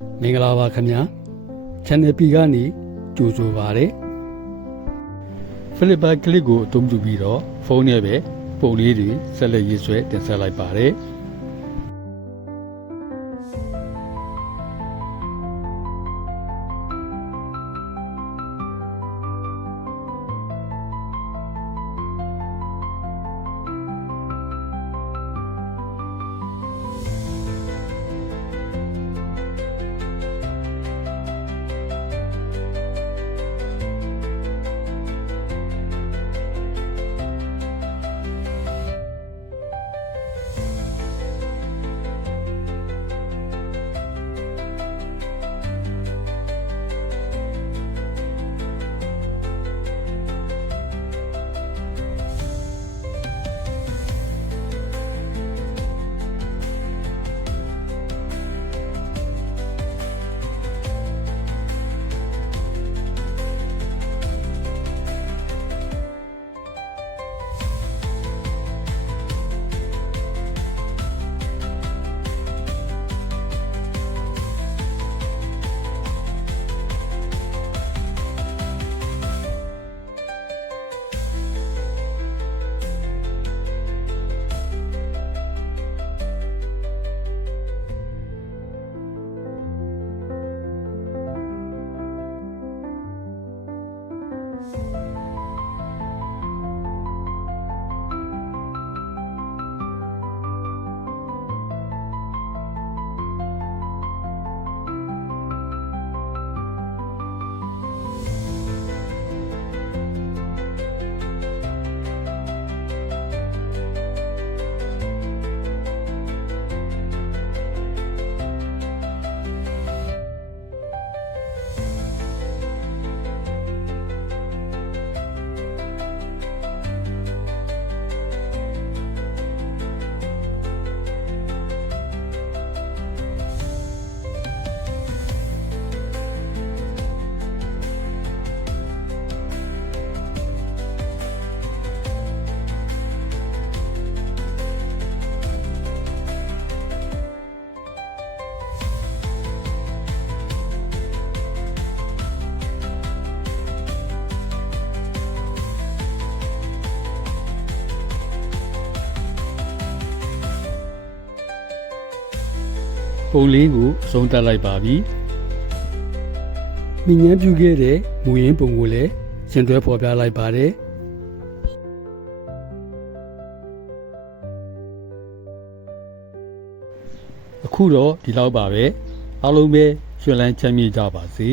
မင်္ဂလာပါခင်ဗျာ Channel P ကနေကြိုဆိုပါရစေဖိလစ်ပိုင်ကလစ်ကိုအသုံးပြုပြီးတော့ဖုန်းနဲ့ပဲပုံလေးတွေဆက်လက်ရေးဆွဲတင်ဆက်လိုက်ပါတယ်ပုံလေးကိုအဆုံးသတ်လိုက်ပါပြီမြင်ငန်းပြုခဲ့တဲ့မူရင်းပုံကိုလည်းရှင်တွဲဖော်ပြလိုက်ပါတယ်အခုတော့ဒီလောက်ပါပဲအားလုံးပဲရွှင်လန်းချမ်းမြေ့ကြပါစေ